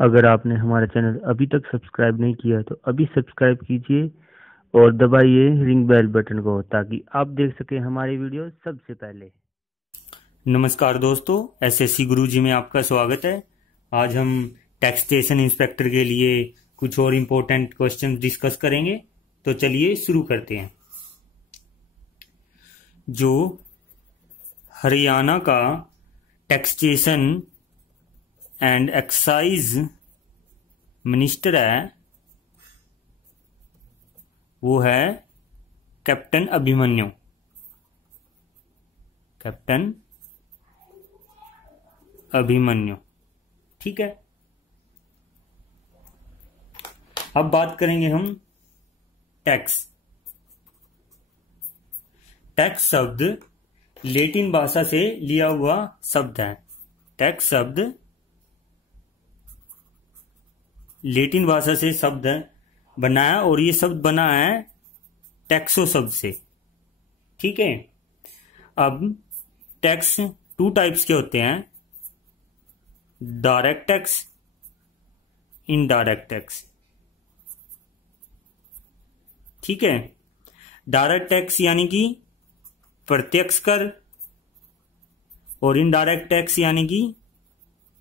अगर आपने हमारा चैनल अभी तक सब्सक्राइब नहीं किया है तो अभी सब्सक्राइब कीजिए और दबाइए रिंग बेल बटन को ताकि आप देख सकें हमारी वीडियो सबसे पहले। नमस्कार दोस्तों, एसएससी गुरुजी में आपका स्वागत है। आज हम टैक्सेशन इंस्पेक्टर के लिए कुछ और इम्पोर्टेंट क्वेश्चन डिस्कस करेंगे। तो चलिए शुरू करते हैं। जो हरियाणा का टैक्सेशन एंड एक्साइज मिनिस्टर है वो है कैप्टन अभिमन्यु। कैप्टन अभिमन्यु, ठीक है। अब बात करेंगे हम टैक्स। टैक्स शब्द लैटिन भाषा से लिया हुआ शब्द है। टैक्स शब्द लैटिन भाषा से शब्द बना है और ये शब्द बना है टैक्सो शब्द से, ठीक है। अब टैक्स टू टाइप्स के होते हैं, डायरेक्ट टैक्स, इनडायरेक्ट टैक्स, ठीक है। डायरेक्ट टैक्स यानी कि प्रत्यक्ष कर और इनडायरेक्ट टैक्स यानी कि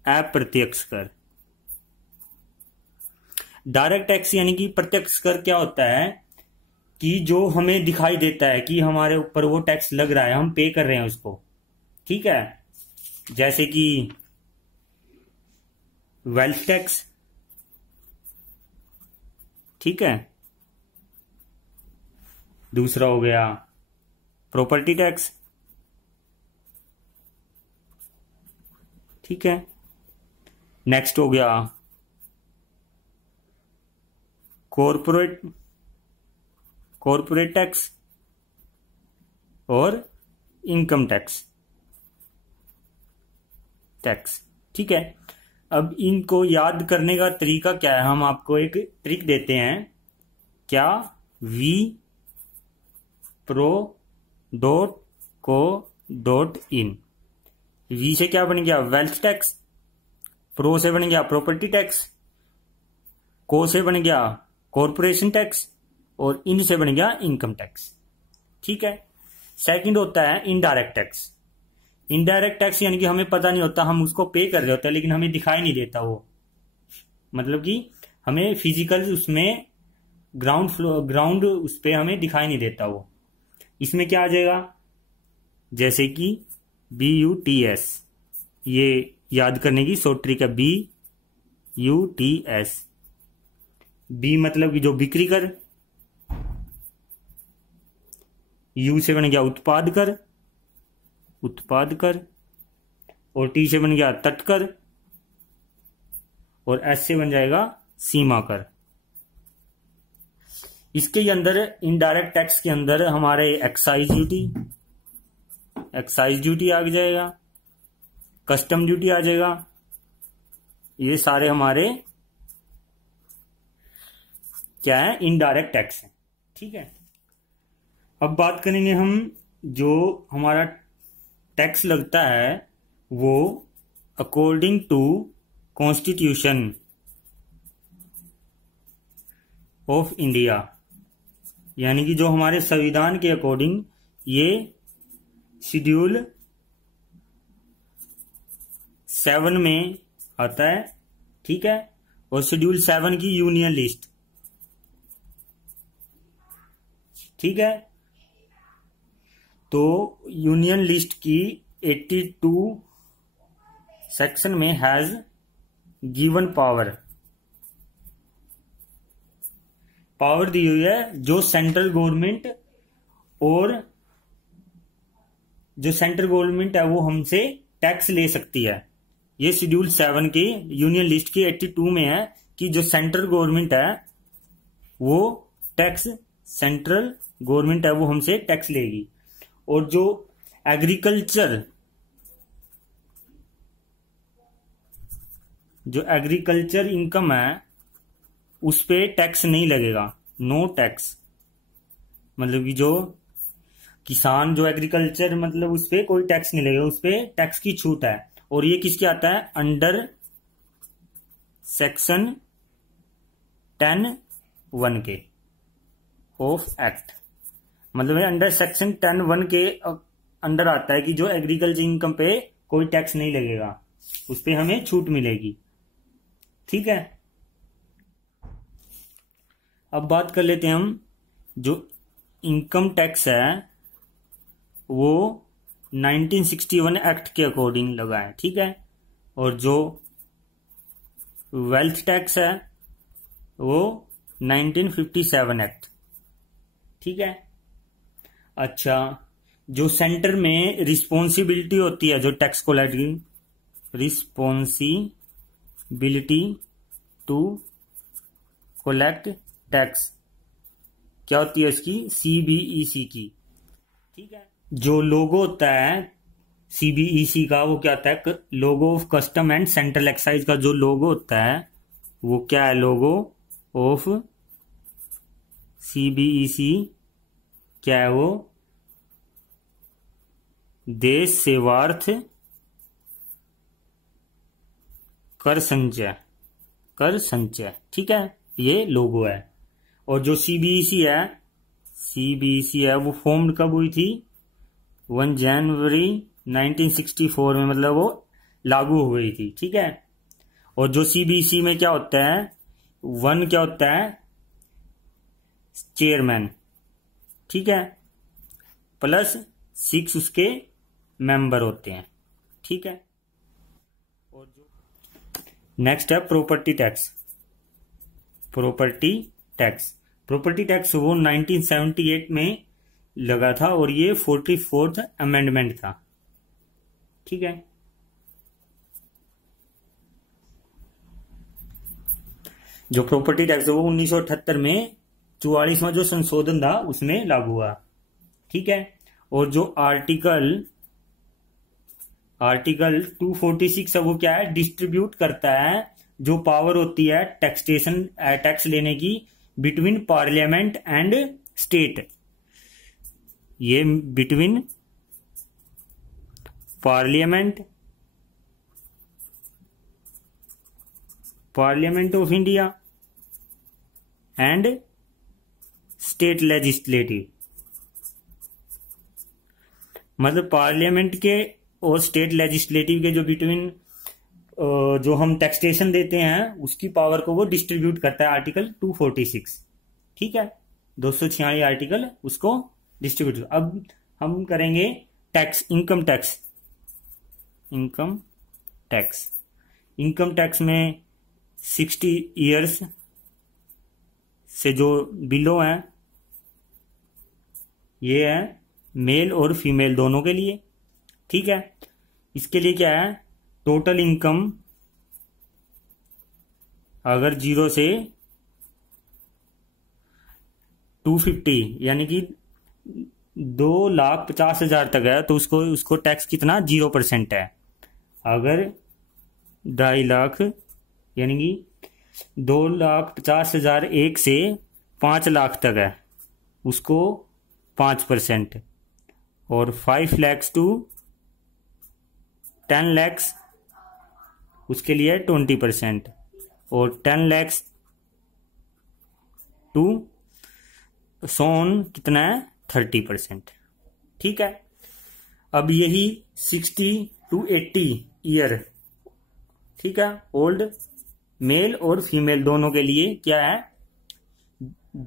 अप्रत्यक्ष कर। डायरेक्ट टैक्स यानी कि प्रत्यक्ष कर क्या होता है कि जो हमें दिखाई देता है कि हमारे ऊपर वो टैक्स लग रहा है, हम पे कर रहे हैं उसको, ठीक है। जैसे कि वेल्थ टैक्स, ठीक है। दूसरा हो गया प्रॉपर्टी टैक्स, ठीक है। नेक्स्ट हो गया कॉर्पोरेट टैक्स और इनकम टैक्स, ठीक है। अब इनको याद करने का तरीका क्या है, हम आपको एक ट्रिक देते हैं। क्या V pro dot co dot in. V से क्या बन गया वेल्थ टैक्स, प्रो से बन गया प्रॉपर्टी टैक्स, को से बन गया कॉर्पोरेशन टैक्स और इन से बन गया इनकम टैक्स, ठीक है। सेकंड होता है इनडायरेक्ट टैक्स। इनडायरेक्ट टैक्स यानी कि हमें पता नहीं होता, हम उसको पे कर रहे होते हैं लेकिन हमें दिखाई नहीं देता वो, मतलब कि हमें फिजिकल उसमें ग्राउंड उस पे हमें दिखाई नहीं देता वो। इसमें क्या आ जाएगा, जैसे कि BUTS, ये याद करने की शॉर्ट ट्रिक है, BUTS। बी मतलब कि जो बिक्री कर, यू से बन गया उत्पाद कर, और टी से बन गया तटकर, और एस से बन जाएगा सीमा कर। इसके अंदर इनडायरेक्ट टैक्स के अंदर हमारे एक्साइज ड्यूटी आ जाएगा, कस्टम ड्यूटी आ जाएगा, ये सारे हमारे क्या है, इनडायरेक्ट टैक्स है, ठीक है। अब बात करेंगे हम जो हमारा टैक्स लगता है वो according to constitution of India, यानी कि जो हमारे संविधान के अकॉर्डिंग ये शेड्यूल 7 में आता है, ठीक है। और शेड्यूल 7 की यूनियन लिस्ट, ठीक है। तो यूनियन लिस्ट की 82 सेक्शन में हैज गिवन पावर दी हुई है, जो सेंट्रल गवर्नमेंट है वो हमसे टैक्स ले सकती है। ये शेड्यूल 7 की यूनियन लिस्ट की 82 में है कि जो सेंट्रल गवर्नमेंट है वो सेंट्रल गवर्नमेंट है वो हमसे टैक्स लेगी। और जो एग्रीकल्चर इनकम है उस पे टैक्स नहीं लगेगा, नो टैक्स। मतलब कि जो किसान जो एग्रीकल्चर मतलब उस पर कोई टैक्स नहीं लगेगा, उस पर टैक्स की छूट है। और ये किसके आता है? अंडर सेक्शन 10(1) के ऑफ एक्ट, मतलब अंडर सेक्शन 10(1) के अंडर आता है कि जो एग्रीकल्चर इनकम पे कोई टैक्स नहीं लगेगा, उस पे हमें छूट मिलेगी। ठीक है, अब बात कर लेते हैं हम, जो इनकम टैक्स है वो 1961 एक्ट के अकॉर्डिंग लगा है। ठीक है, और जो वेल्थ टैक्स है वो 1957 एक्ट। ठीक है, अच्छा, जो सेंटर में रिस्पॉन्सिबिलिटी होती है जो tax collecting, responsibility to collect tax, क्या होती है इसकी? CBEC की। ठीक है, जो लोगो होता है CBEC का वो क्या होता है? Logo of custom and central excise का जो लोगो होता है वो क्या है? लोगो ऑफ CBEC क्या है? वो देश सेवार्थ कर संचय, कर संचय। ठीक है, ये लोगो है। और जो CBEC है वो फॉर्म्ड कब हुई थी? 1 जनवरी 1964 में, मतलब वो लागू हो गई थी। ठीक है, और जो CBEC में क्या होता है? 1 क्या होता है? चेयरमैन। ठीक है, प्लस 6 उसके मेंबर होते हैं। ठीक है, और जो नेक्स्ट है प्रॉपर्टी टैक्स। प्रॉपर्टी टैक्स वो 1978 में लगा था और ये 44th अमेंडमेंट था। ठीक है, जो प्रॉपर्टी टैक्स है वो 1978 में 44वां जो संशोधन था उसमें लागू हुआ। ठीक है, और जो आर्टिकल 246 है वो क्या है? डिस्ट्रीब्यूट करता है जो पावर होती है टैक्सेशन, टैक्स लेने की बिटवीन पार्लियामेंट एंड स्टेट। ये between parliament of India and state legislative, मतलब पार्लियामेंट के और स्टेट लेजिस्लेटिव के जो बिटवीन जो हम टैक्सेशन देते हैं उसकी पावर को वो डिस्ट्रीब्यूट करता है आर्टिकल 246। ठीक है, 246 आर्टिकल उसको डिस्ट्रीब्यूट। अब हम करेंगे टैक्स, इनकम टैक्स में 60 इयर्स से जो बिलो हैं ये है मेल और फीमेल दोनों के लिए। ठीक है, इसके लिए क्या है? टोटल इनकम अगर 0 से 250 यानी कि 2,50,000 तक है तो उसको टैक्स कितना? 0% है। अगर 2.5 लाख यानी कि 2,50,000 1 से 5 लाख तक है उसको 5%, और 5 lakhs to 10 lakhs उसके लिए 20%, और 10 lakhs टू सोन कितना है? 30%। ठीक है, अब यही 60 to 80 ईयर, ठीक है, ओल्ड मेल और फीमेल दोनों के लिए क्या है?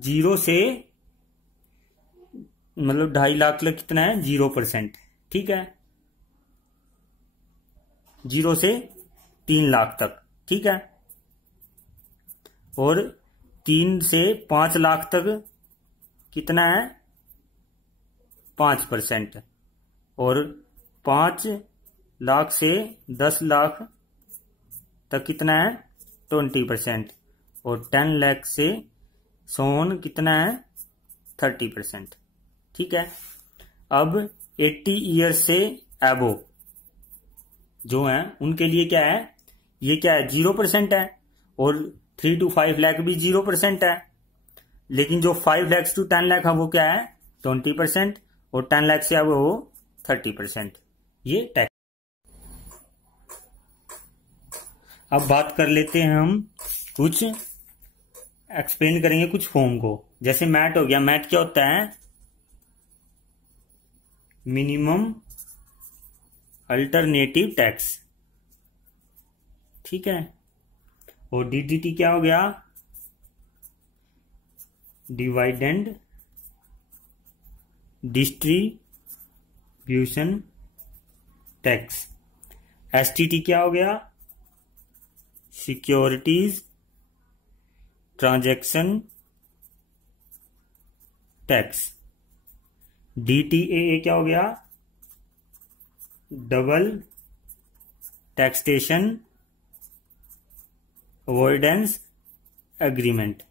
0 से मतलब 2.5 लाख तक कितना है? 0%। ठीक है, 0 से 3 लाख तक। ठीक है, और 3 से 5 लाख तक कितना है? 5%, और 5 लाख से 10 लाख तक कितना है? 20%, और 10 लाख से सोन कितना है? 30%। ठीक है, अब 80 ईयर से एबो जो है उनके लिए क्या है? ये क्या है? 0% है, और 3 to 5 लाख भी 0% है, लेकिन जो 5 lakhs to 10 लाख है वो क्या है? 20%, और 10 लाख से अब वो 30%। ये टैक्स। अब बात कर लेते हैं हम कुछ एक्सप्लेन करेंगे कुछ फॉर्म को। जैसे मैट हो गया, मैट क्या होता है? मिनिमम अल्टरनेटिव टैक्स, ठीक है। और डीडीटी क्या हो गया? Dividend distribution tax. एसटीटी क्या हो गया? Securities transaction tax. डीटीए क्या हो गया? डबल टैक्सेशन अवॉइडेंस एग्रीमेंट,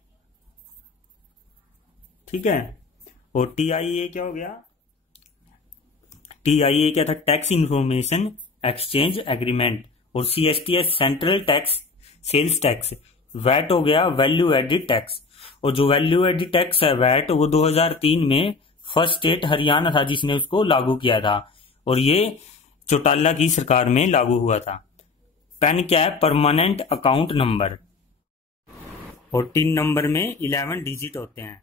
ठीक है। और टीआईए क्या हो गया? टीआईए क्या था? Tax information exchange agreement. और CSTS central tax sales tax. VAT हो गया वैल्यू एडिड टैक्स। और जो वैल्यू एडिड टैक्स है वैट, वो 2003 में फर्स्ट स्टेट हरियाणा था जिसने उसको लागू किया था, और ये चौटाला की सरकार में लागू हुआ था। पैन क्या है? Permanent account number. और टिन नंबर में 11 डिजिट होते हैं।